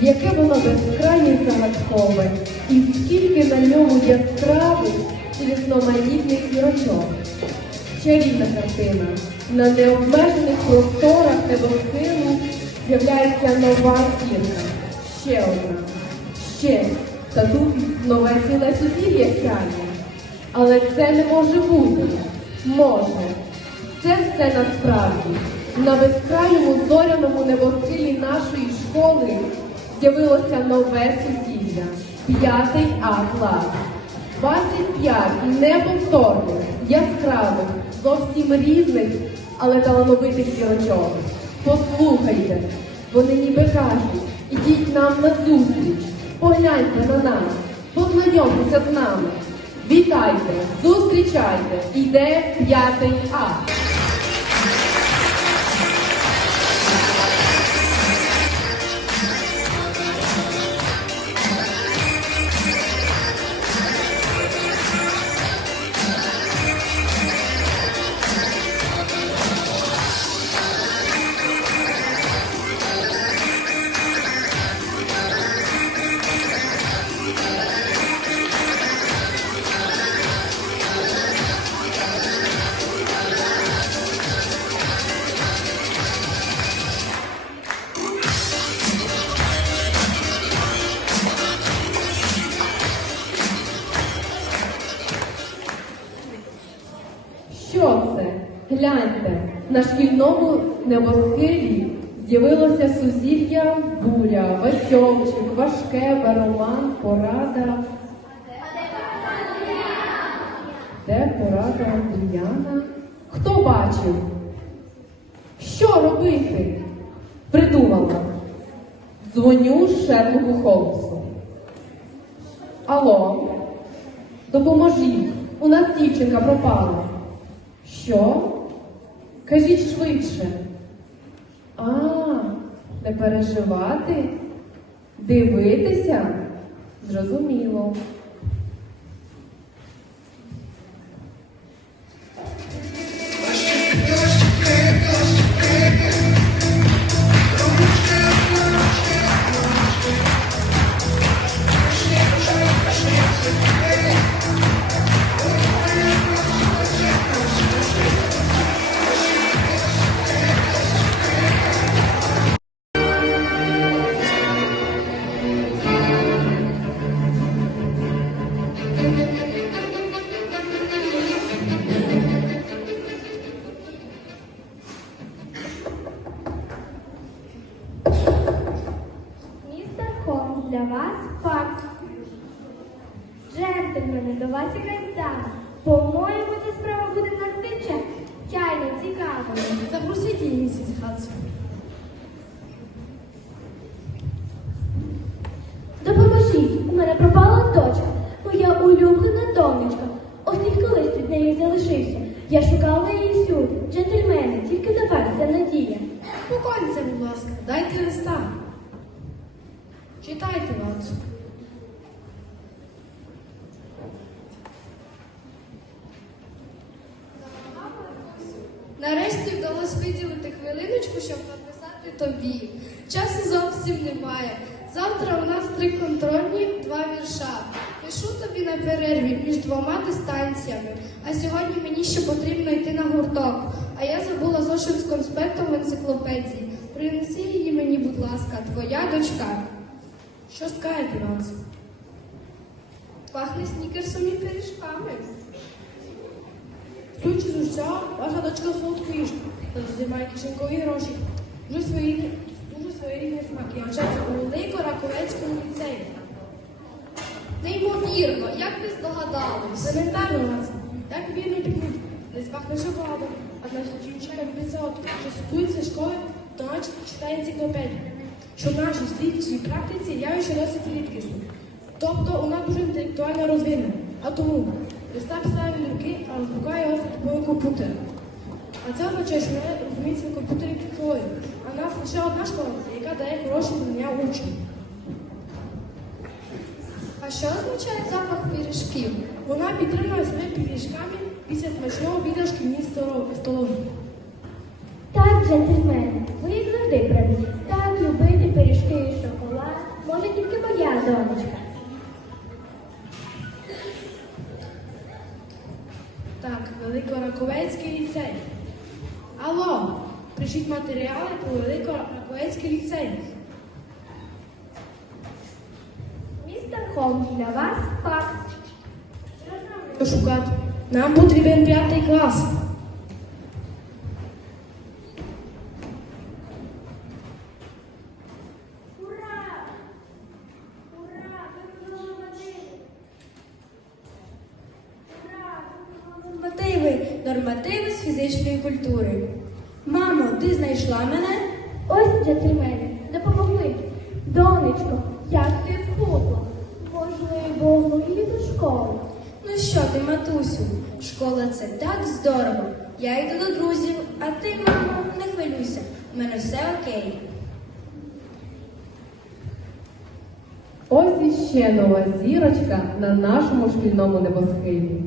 яке воно безкрає загадкове, і скільки на ньому яскравих і різноманітних зірочок. Чарівна картина. На необмежених просторах небосхилу з'являється нова зірка. Ще одна. Ще. Та тут нове ціле сусід'я сяє. Але це не може бути. Може. Це все насправді. На безкрайньому зоряному небосхилі нашої школи з'явилося нове сусіддя. П'ятий А клас. 25 неповторних, яскравих, зовсім різних, але талановитих зірочок. Послухайте, вони ніби кажуть, ідіть нам на зустріч, погляньте на нас, познайомтеся з нами. Вітайте, зустрічайте, іде п'ятий А. Що це? Гляньте, на шкільному небосхилі з'явилося сузір'я буря, весьовчик, важке, роман, порада. Де порада Ульяна? Хто бачив? Що робити? Придумала. Дзвоню Шерлоку Холмсу. Алло, допоможіть. У нас дівчинка пропала. Що? Кажіть швидше. А, не переживати? Дивитися? Зрозуміло. Донечка. Ось тільки лист від неї залишився. Я шукала її всюди. Джентльмени, тільки до вас це надія. Спокойтеся, будь ласка, дайте листа. Читайте, Ватсон. Нарешті вдалося виділити хвилиночку, щоб написати тобі. Часу зовсім немає. Завтра у нас три контрольні, два вірша. Пишу тобі на перерві між двома дистанціями. А сьогодні мені ще потрібно йти на гурток. А я забула зошит з конспектом в енциклопедії. Принеси її мені, будь ласка, твоя дочка. Що скажете, Макс? Пахне снікерсом і пиріжками. Судячи з усього, ваша дочка солодкоїжка, та займає кишенькові гроші. Дуже свої своєрідний смак і навчається у Велико-Раковецькому ліцеї. Неймовірно, як ви здогадались? Елементарно у нас, як вірний підміт, десь пахне шоколадом, а наша від от, що спується школи, то ночі читає енциклопедію. Що в нашій слідчій практиці явище досить рідкісне. Тобто вона дуже інтелектуально розвинена. А тому листа писає від руки, а роздрукає його за допомогою комп'ютера. А це означає, що ми розуміється на комп'ютері технології. А нас лише одна школа, яка дає хороші знання учням. А що означає запах пиріжків? Вона підтримує себе пиріжками після смачного обіду шкільній столові. Так, джентльмени, ви як завжди праві. Так любити пиріжки і шоколад. це тільки моя донечка. Так, Великораковецький ліцей. Алло, прийшіть матеріали по Великораковецький ліцей. Містер Холм, для вас факт. Шукати. Нам потрібен п'ятий клас. Ура! Ура! Нормативи, нормативи з фізичної культури. Мамо, ти знайшла мене? Ось джентльмени, допомогли. Донечко, як ти схудла? Можливо, ми до школи. Ну що ти, матусю? Школа це так здорово. Я йду до друзів, а ти, мамо, не хвилюйся. У мене все окей. Ось іще нова зірочка на нашому шкільному небосхилі.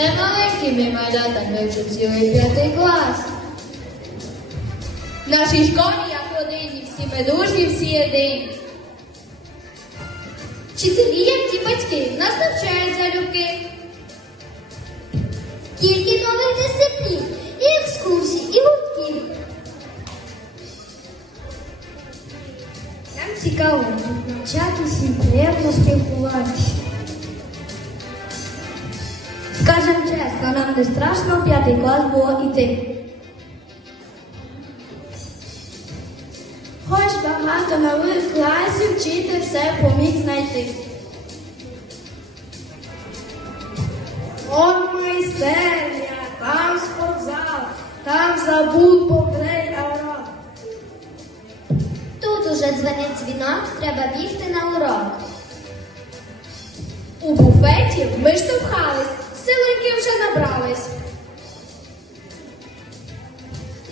Не маленькими малятами вже цілий п'ятий клас. В нашій школі, як родині, всі ми дружні, всі єдині. Вчителі, як ті батьки, нас навчають залюбки. Тільки нових дисциплін, і екскурсій, і гуртків. Нам цікаво навчатися і приємно спілкуватися. Скажем чесно, нам не страшно в п'ятий клас було іти. Хоч багато нових класів, вчити все поміг знайти. От майстерня, там спортзал, там забув поклей аврал. Тут уже дзвонить дзвінок, треба бігти на урок. У буфеті ми штовхались, силоньки вже набрались.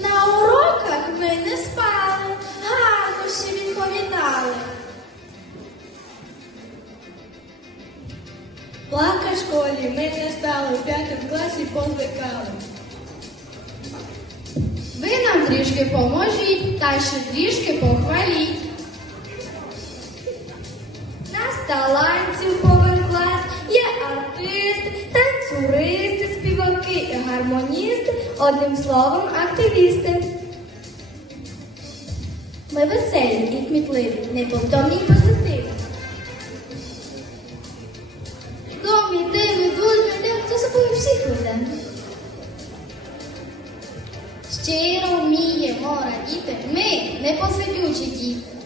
На уроках ми не спали, гарно всі відповідали. Плака школі ми не стали, в п'ятому класі позвикали. Ви нам трішки поможіть, та ще трішки похваліть. Нас талантів повен клас, є артисти, танцюристи, співаки і гармоністи, одним словом, активісти. Ми веселі і кмітливі, неповторні й позитивні. Домі, диві, дружні, тим, хто собою всіх веде. Щиро вміємо радіти, ми непосидючі діти.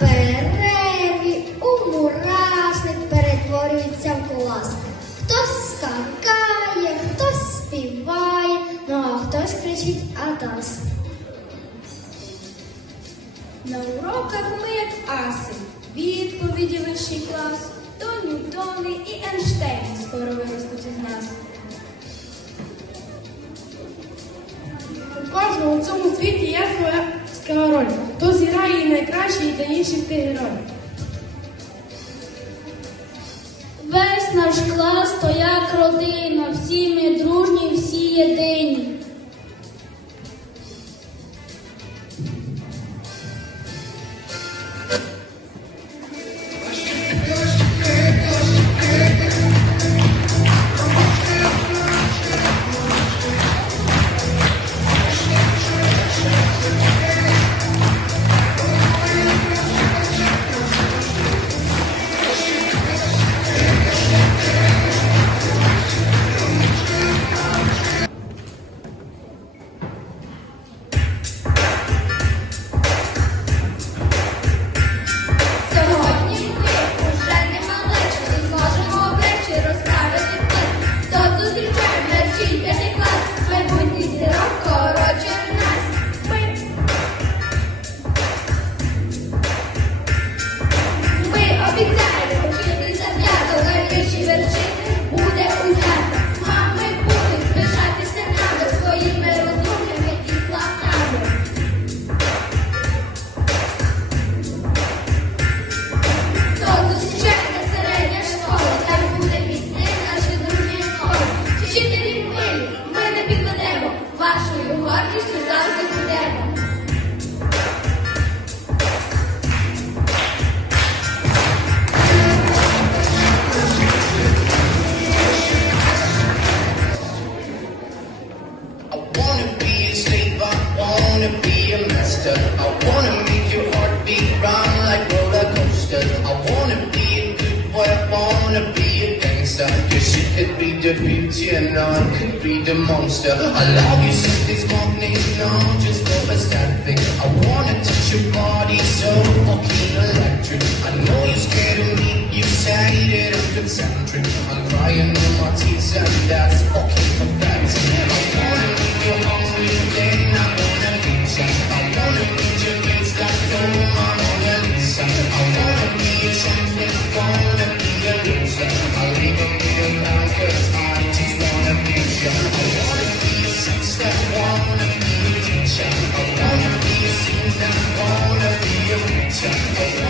На у мурашник перетворюється в клас. Хтось скакає, хтось співає, ну а хтось кричить Атас. На уроках ми як аси. Відповіді вищий клас. То Ньютони і Ейнштейн скоро виростуть із нас. У кожного в цьому світі є своя роль. Хто зіграє її найкраще для ти. Весь наш клас то як родина, всі ми дружні, всі єдині. The beauty and I could be the monster. I love you since this morning, no, just a stepping. I wanna touch your body so fucking electric. I know you're scared of me, you say that I'm concentric. I'm crying in my teeth and that's fucking pathetic. I wanna make you hungry, then I wanna beat ya. I wanna read your lips like my Mona. I wanna be a champion, Hey.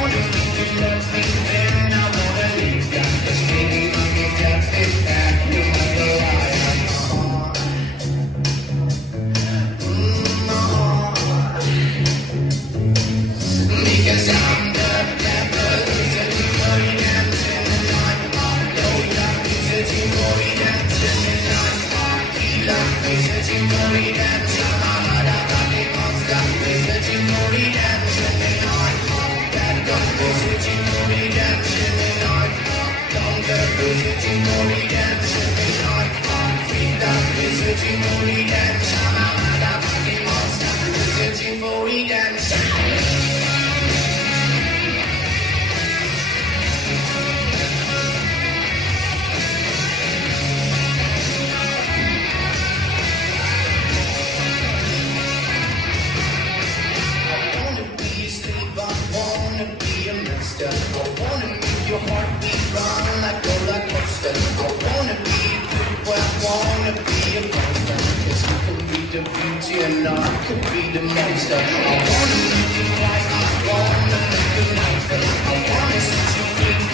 Wanna make your heart beat run like a roller coaster. I wanna be good boy, I wanna be a monster. 'Cause you can be the beauty and I could be the monster. I wanna make you right, I wanna make you nice. I wanna set you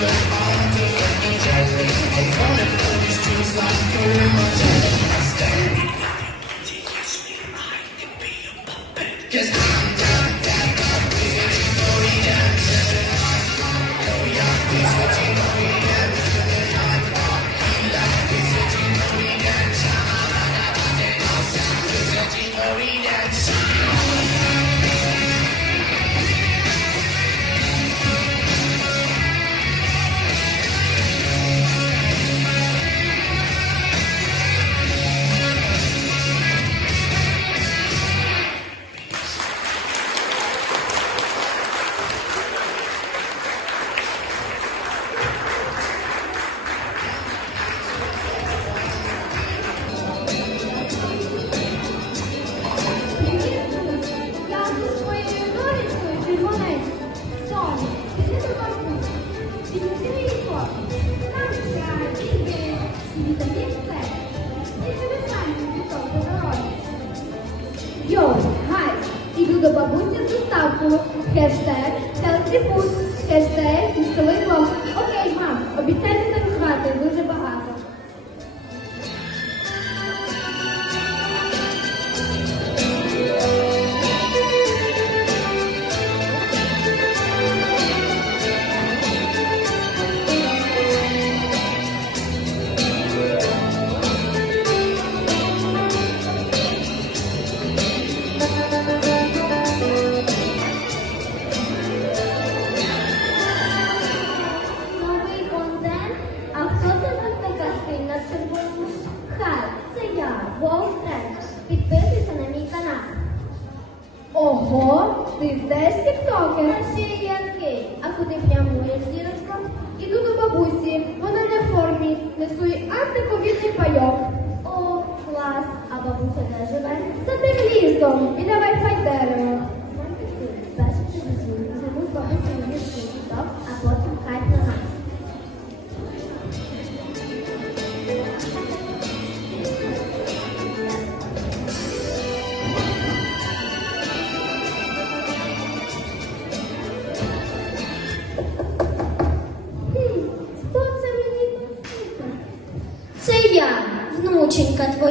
but I'm the fucking jealous. I wanna pull these strings like you're my jealous master. Cause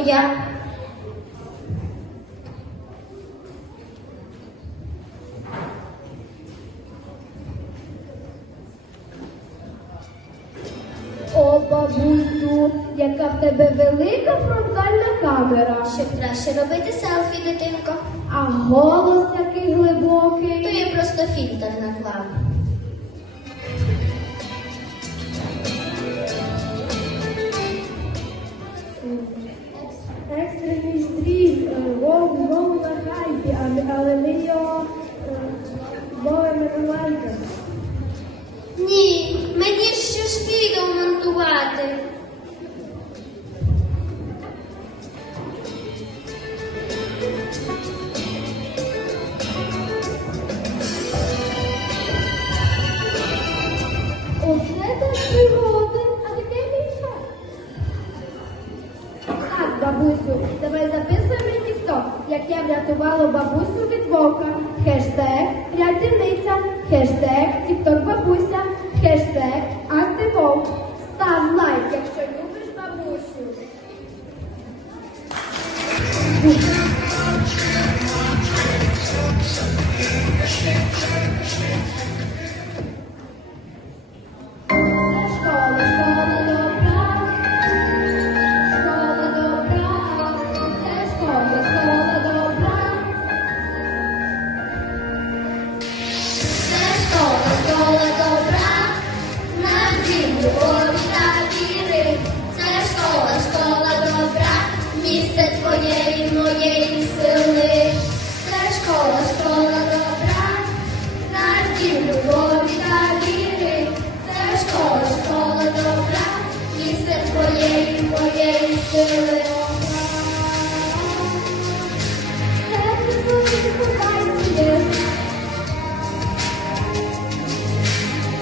твоя. О, бабусю, яка в тебе велика фронтальна камера. Щоб краще робити селфі, дитинко, А голос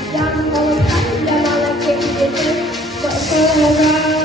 Jangan kalau tak ada malah kejadian, tak salah.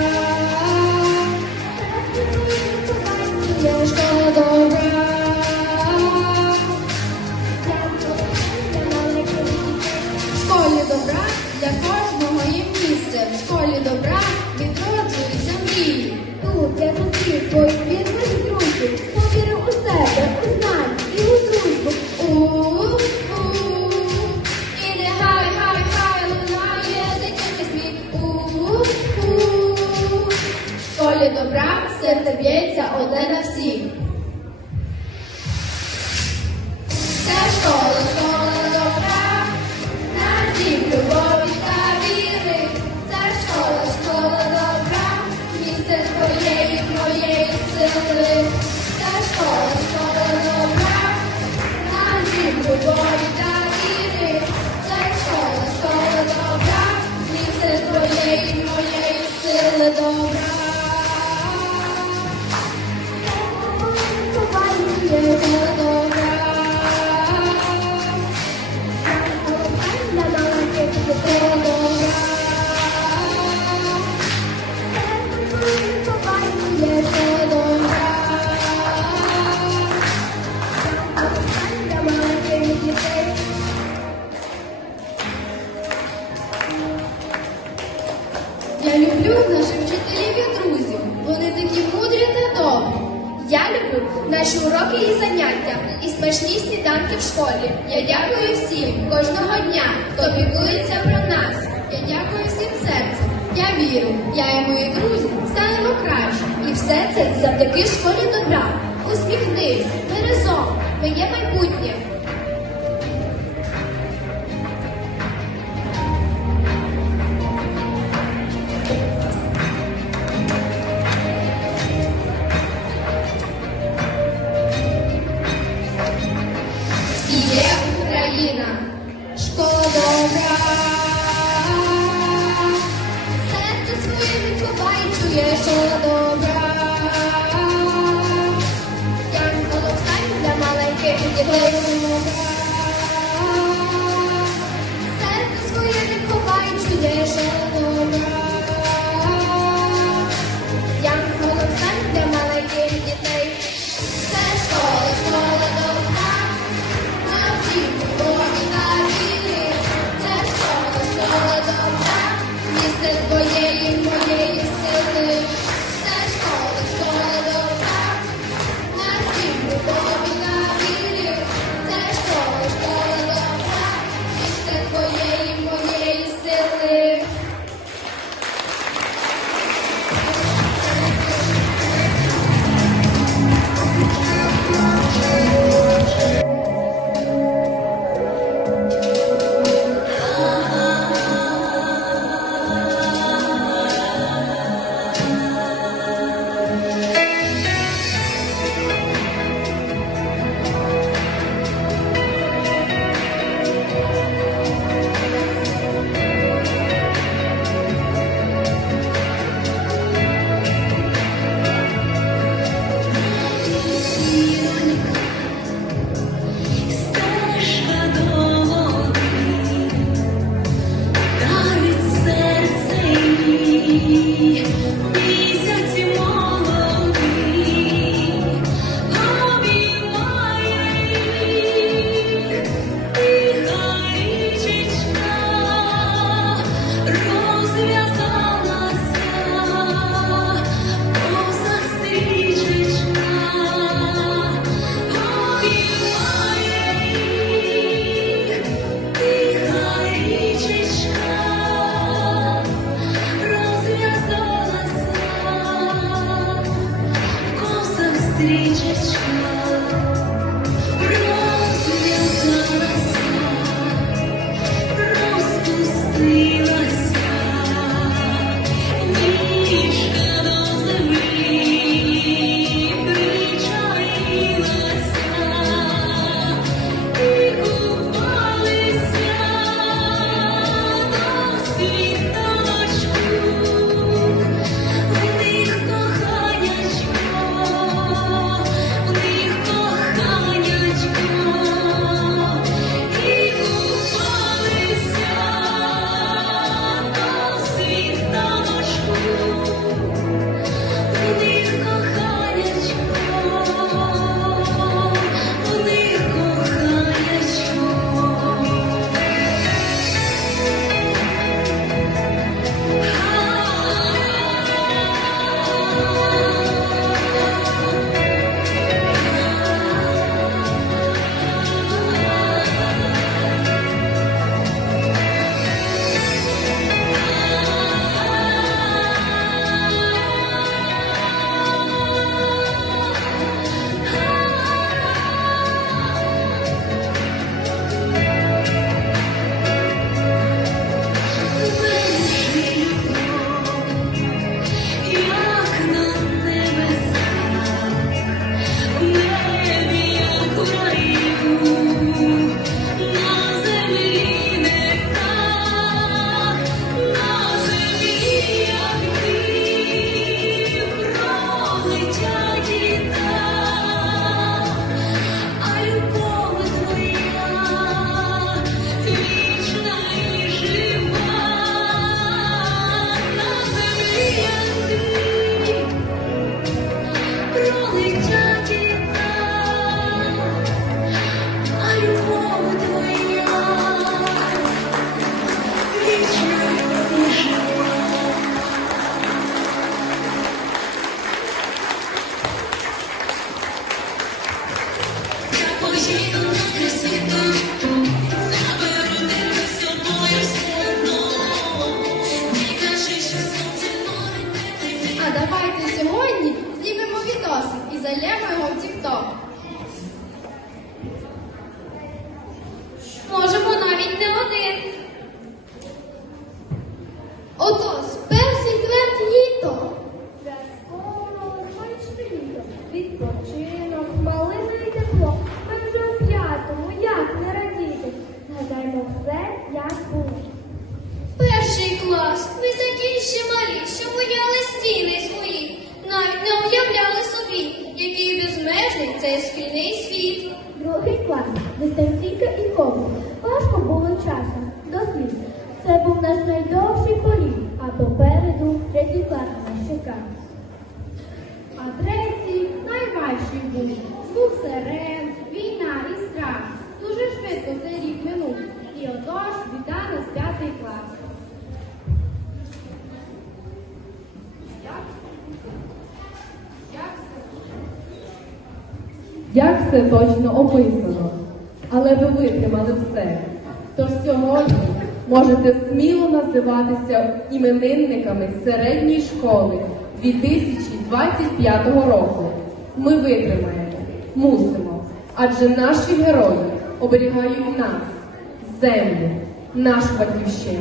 Шкільний світ. Другий клас, дистанційка і кому. Важко було часом, до сліз. Це був наш найдовший політ, а попереду третій клас нас чекав. А третій найважчий був. Звук сирен, війна і страх. Дуже швидко цей рік минув. І отож вітає нас п'ятий клас. Як все точно описано, але ви витримали все. Тож сьогодні можете сміло називатися іменинниками середньої школи 2025 року. Ми витримаємо, мусимо, адже наші герої оберігають нас, землю, нашу батьківщину.